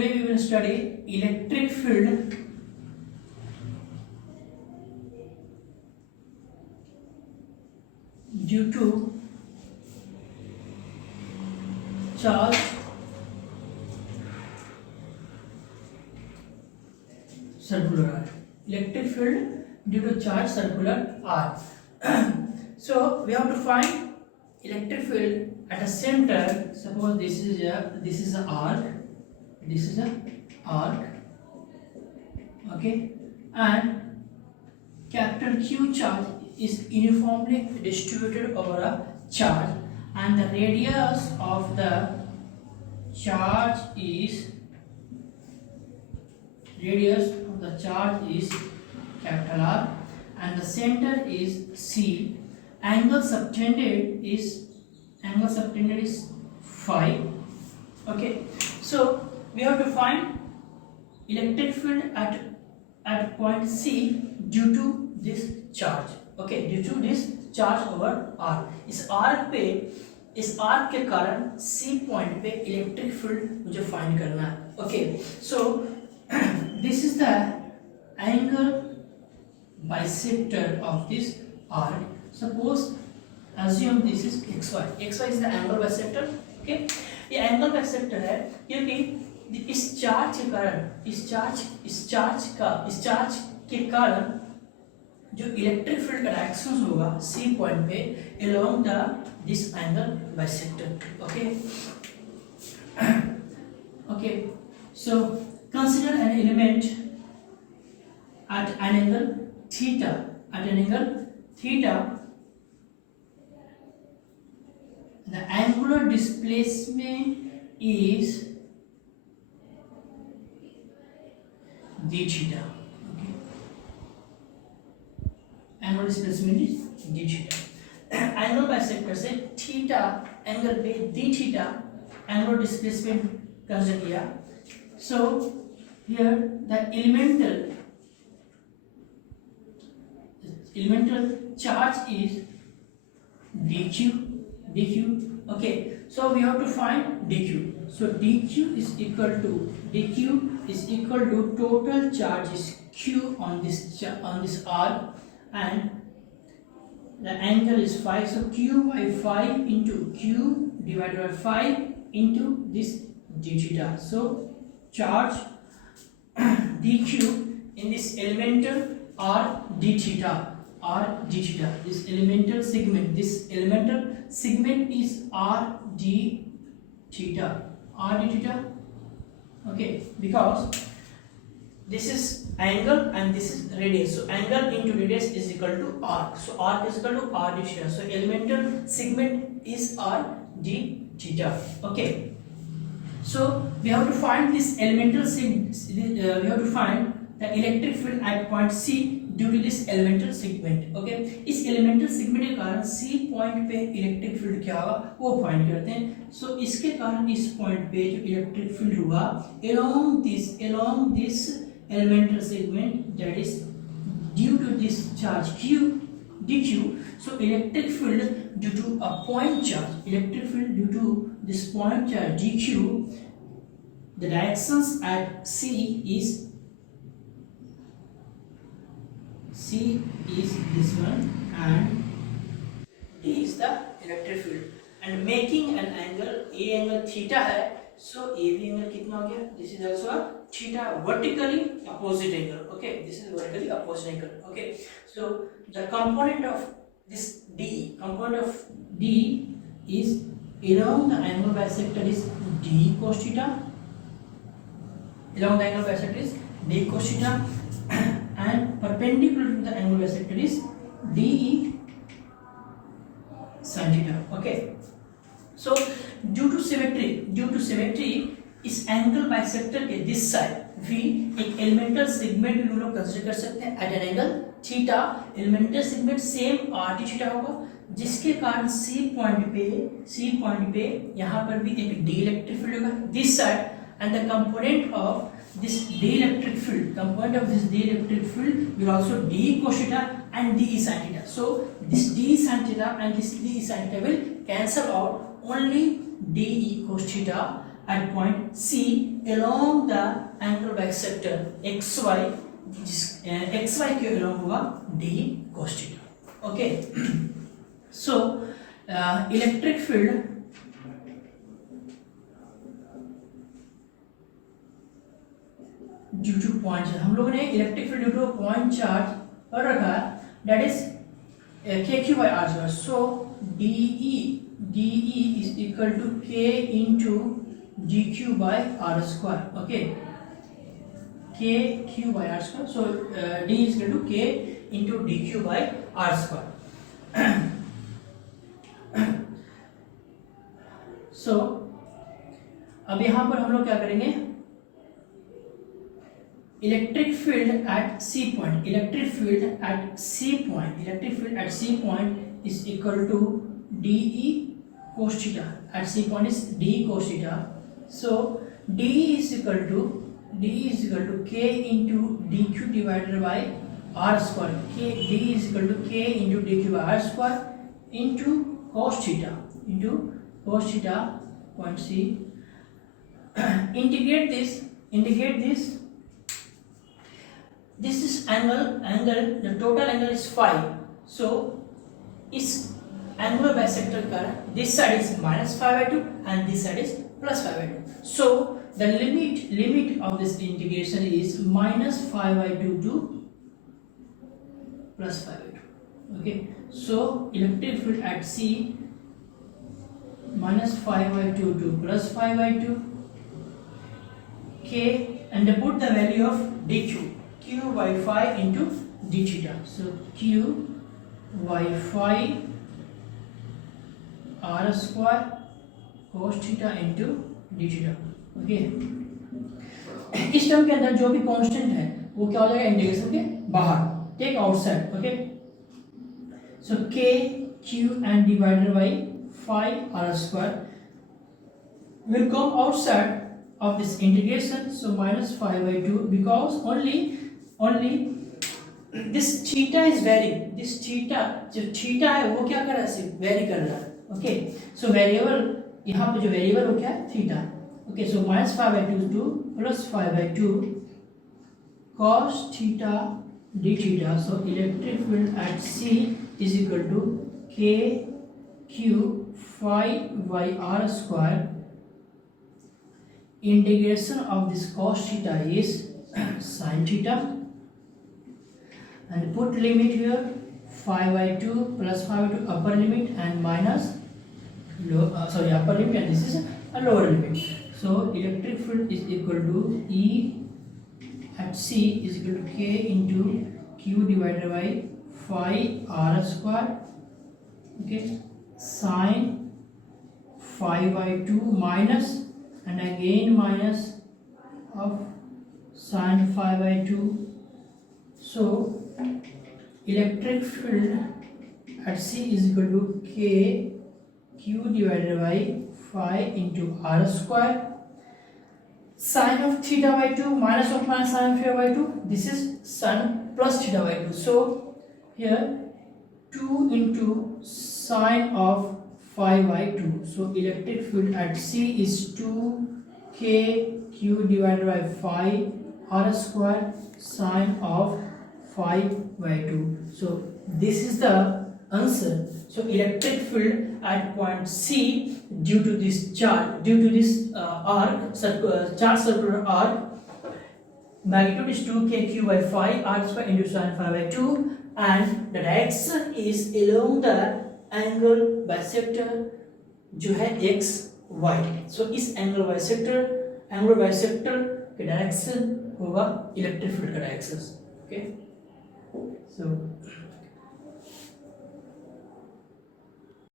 today we will study electric field due to charge circular arc. Electric field due to charge circular arc. So we have to find electric field at a center. Suppose this is an arc. This is an arc. Okay, and capital Q charge is uniformly distributed over a charge, and the radius of the charge is capital R, and the center is C. Angle subtended is phi. Okay, so we have to find electric field at point C due to this charge. Okay, due to this charge over R. इस arc के कारण C point पे electric field मुझे find करना है. Okay, so this is the angle bisector of this arc. Suppose assume this is xy. xy is the angle bisector. Okay, ये angle bisector है क्योंकि इस चार्ज के कारण जो इलेक्ट्रिक फील्ड का डायरेक्शन होगा C पॉइंट पे along this angle bisector. Okay, so consider an element at an angle theta. The angular displacement is d theta. Okay, angular displacement is d theta. Angle bisector से theta angle पे d theta angular displacement consider किया. So here the elemental charge is dq. Okay, so we have to find dq. So dq is equal to total charge is q on this arc, and the angle is phi. So q by phi into q divided by phi into this d theta. So charge dq in this elemental r d theta. This elemental segment is r d theta. Okay, because this is angle and this is radius. So angle into radius is equal to arc. So arc is equal to r d theta. So elemental segment is r d theta. Okay, so we have to find this elemental we have to find the electric field at point C due to this elemental segment. Okay, इस elemental segment के कारण C point पे electric field क्या होगा वो find करते हैं. So इसके कारण इस point पे जो electric field होगा along this elemental segment, that is due to this charge q dq. So electric field due to a point charge, this point charge dq, the directions at C is this one, and D is the electric field, and making an angle angle theta है. So AB angle कितना हो गया? This is also a theta, vertically opposite angle. Okay, this is vertically opposite angle. Okay, so the component of this D is along the angle bisector is D cos theta. And perpendicular to the angle bisector is DE sin theta. Okay, so due to symmetry इस angle bisector के this side भी एक elemental segment भी हम लोग consider कर सकते हैं at an angle theta. elemental segment same r d theta होगा, जिसके कारण C पॉइंट पे यहाँ पर भी एक d electric field होगा this side, and the component of this d electric field will also d cos theta and d sin theta. So this d sin theta and this d sin theta will cancel out, only d cos theta at point C along the angle bisector XY, XY के along होगा D cos theta. Okay. So electric field due two point, हम लोगों ने electric field due two point charge पढ़ रखा है, that is KQ by R square. So DE is equal to K into DQ by R square. Okay, KQ by R square. So D is equal to K into DQ by R square. So अब यहाँ पर हम लोग क्या करेंगे, electric field at C point, electric field at C point is equal to DE cos theta. At C point is D cos theta. So D is equal to K into DQ divided by R square. D is equal to K into DQ by R square into cos theta point C. Integrate this. This is angle, the total angle is phi. So इस angular bisector का this side is minus phi by 2 and this side is plus phi by 2. So the limit of this integration is minus phi by 2 to plus phi by 2. Okay. So electric field at C minus phi by 2 to plus phi by 2 K, and put the value of dq. Q by phi into d theta. So Q by phi R square cos theta into d theta. Okay. इस term के अंदर जो भी constant है वो क्या हो जाएगा, इंटीग्रेशन के बाहर, take outside. Okay. So K Q and divided by phi R square will come outside of this integration. So minus phi by 2, because only this theta is varying. This theta जो theta है वो क्या कर रहा है, very कर रहा है. ओके. सो वेरिएबल यहाँ पे जो वेरिएबल हो क्या है, theta. Okay. So minus five by 2 two plus 5 by 2 cos theta d theta. So electric field at C is equal to K Q phi by R square. Integration of this cos theta is sin theta. And put limit here, phi by 2 plus phi by 2 upper limit and minus upper limit, and this is a lower limit. So electric field is equal to E at C is equal to K into Q divided by phi R square. Okay, sin phi by 2 minus and again minus of sin phi by 2. So electric field at C is equal to K Q divided by phi into R square. Sin of theta by 2 minus of minus sin of theta by 2. This is sin plus theta by 2. So here 2 into sin of phi by 2. So electric field at C is 2 K Q divided by phi R square sin of phi by 2. So this is the answer. So electric field at point C due to this arc, charge circular arc, magnitude is 2 Q by phi R square into sin phi by 2, and the direction is along the angle bisector जो है x y. So इस angle bisector के direction होगा electric field का direction. Okay. So